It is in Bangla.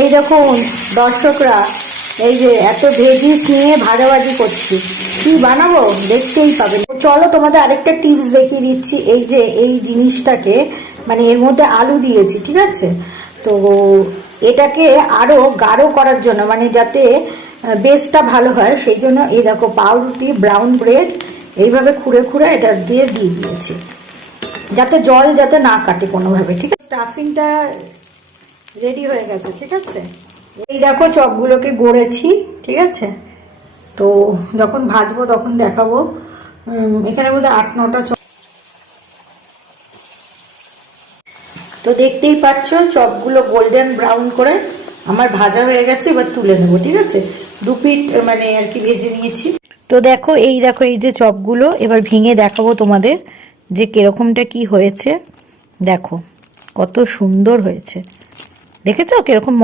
এই দেখুন দর্শকরা, এই যে এত ভেজিস নিয়ে ভাজাভাজি করছি, কি বানাবো দেখতেই পাবেন। চলো তোমাদের আরেকটা টিপস দেখিয়ে দিচ্ছি। এই যে এই জিনিসটাকে মানে এর মধ্যে আলু দিয়েছি, ঠিক আছে? তো এটাকে আরো গাঢ় করার জন্য, মানে যাতে বেসটা ভালো হয়, সেই জন্য এই দেখো পাউরুটি, ব্রাউন ব্রেড এইভাবে খুঁড়ে খুঁড়ে এটা দিয়ে দিয়েছি, যাতে জল যাতে না কাটে কোনোভাবে, ঠিক আছে? স্টাফিংটা রেডি হয়ে গেছে, ঠিক আছে? এই দেখো চপগুলোকে গড়েছি, ঠিক আছে? তো যখন ভাজবো তখন দেখাবো। এখানে বোধহয় 8-9টা চপ। তো দেখতেই পাচ্ছ চপগুলো গোল্ডেন ব্রাউন করে আমার ভাজা হয়ে গেছে, এবার তুলে নেবো, ঠিক আছে? 2 পিঠ মানে আর কি ভেজে নিয়েছি। তো দেখো এই যে চপগুলো এবার ভেঙে দেখাবো তোমাদের যে কিরকমটা কি হয়েছে। দেখো কত সুন্দর হয়েছে, দেখেছো কিরকম